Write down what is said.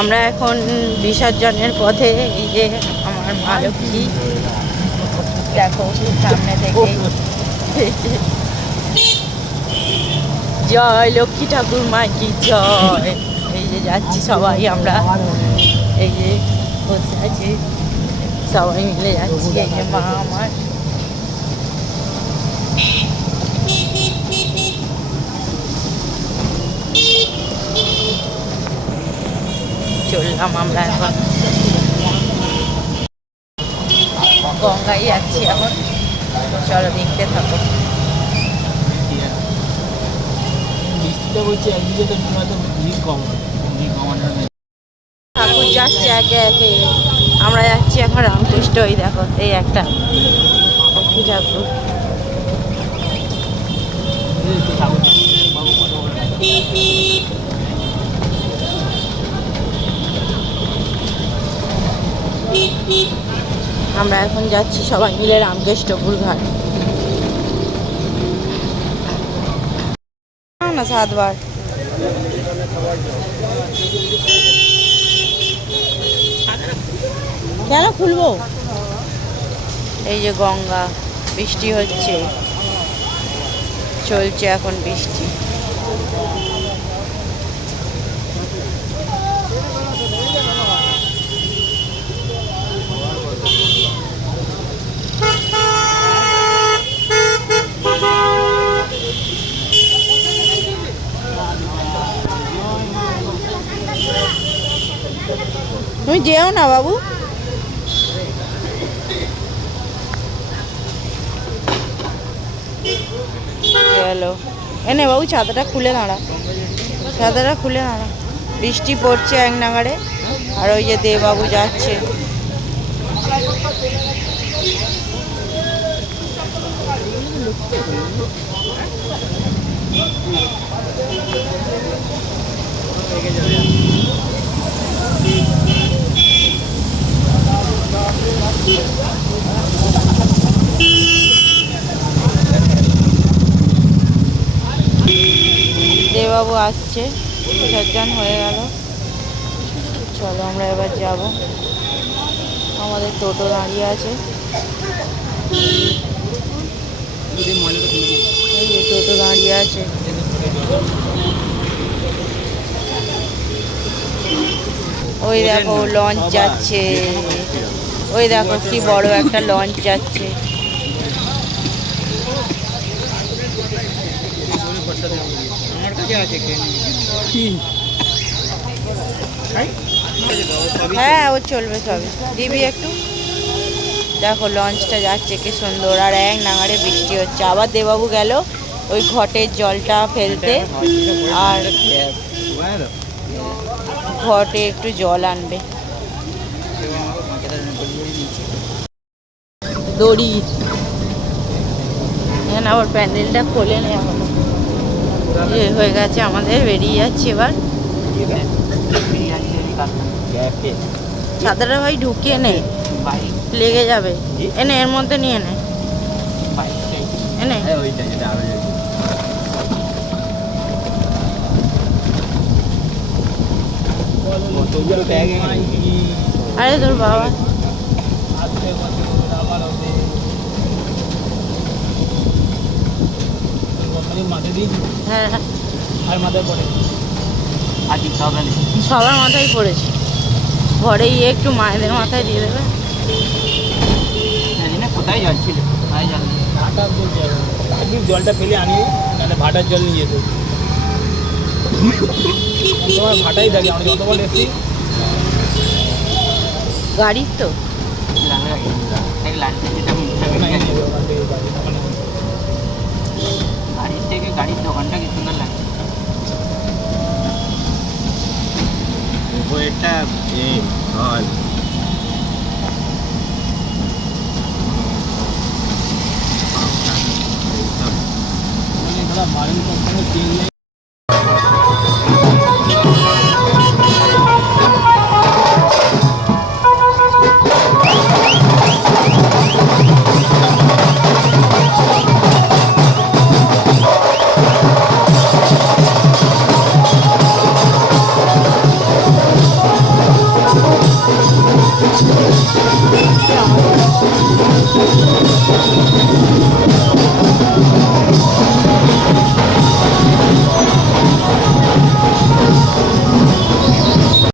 আমরা এখন বিসর্জনের পথে। এই যে আমার মা লক্ষ্মী, দেখো সামনে থেকে। জয় লক্ষ্মী ঠাকুর মা কি জয়। এই যে যাচ্ছি সবাই আমরা, এই যে বসে আছি সবাই মিলে যাচ্ছি। এই যে মা আমার, চললাম আমরা এখন গঙ্গায় যাচ্ছি এখন। চলো দেখতে থাকো। ঠাকুর যাচ্ছে একে একে, আমরা যাচ্ছি এখন রামকৃষ্ণ। ওই দেখো এই একটা লক্ষ্মী ঠাকুর। আমরা এখন যাচ্ছি সবাই মিলে রামকৃষ্ণপুর ঘাট। না 7 বার কেন খুলবো। এই যে গঙ্গা, বৃষ্টি হচ্ছে, চলছে এখন বৃষ্টি। তুমি যেও না বাবু। চলো এনে বাবু, ছাতাটা খুলে দাঁড়া, ছাতাটা খুলে দাঁড়া। বৃষ্টি পড়ছে এক নাগাড়ে। আর ওই যে দেবাবু যাচ্ছে। দেবাবু আসছে, বিসর্জন হয়ে গেল। চলো আমরা এবার যাব। আমাদের টোটো দাঁড়িয়ে আছে, টোটো দাঁড়িয়ে আছে। ওই দেখো লঞ্চ যাচ্ছে, ওই দেখো কি বড় একটা লঞ্চ যাচ্ছে। হ্যাঁ ও চলবে সবই, দিবি একটু। দেখো লঞ্চটা যাচ্ছে কি সুন্দর, আর এক নাগাড়ে বৃষ্টি হচ্ছে। আবার দেবাবু গেল ওই ঘটের জলটা ফেলতে, আর ঘটে একটু জল আনবে। দড়ি এখানে আবার প্যান্ডেলটা খোলে নেই এখনো। হয়ে গেছে আমাদের, বেরিয়ে যাচ্ছি এবার। ছাতাটা ভাই ঢুকিয়ে নে, লেগে যাবে। এনে এর মধ্যে নিয়ে নে, এনে। আরে তোর বাবা, হ্যাঁ সবার মাথায় পড়েছে। ঘরে গিয়ে একটু মায়েদের মাথায় দিয়ে দেবে। কোথায় জল ছিল? জলটা ফেলে আনি, নাহলে ভাটার জল নিয়ে যেত। তোমার ভাটাই থাকে, আমরা যতবার এসছি। গাড়ির তো গাড়ির থেকে গাড়ির দোকানটা কি সুন্দর লাগে। এটা মারেন কখনো তেল নেই। আসছে আমাদের।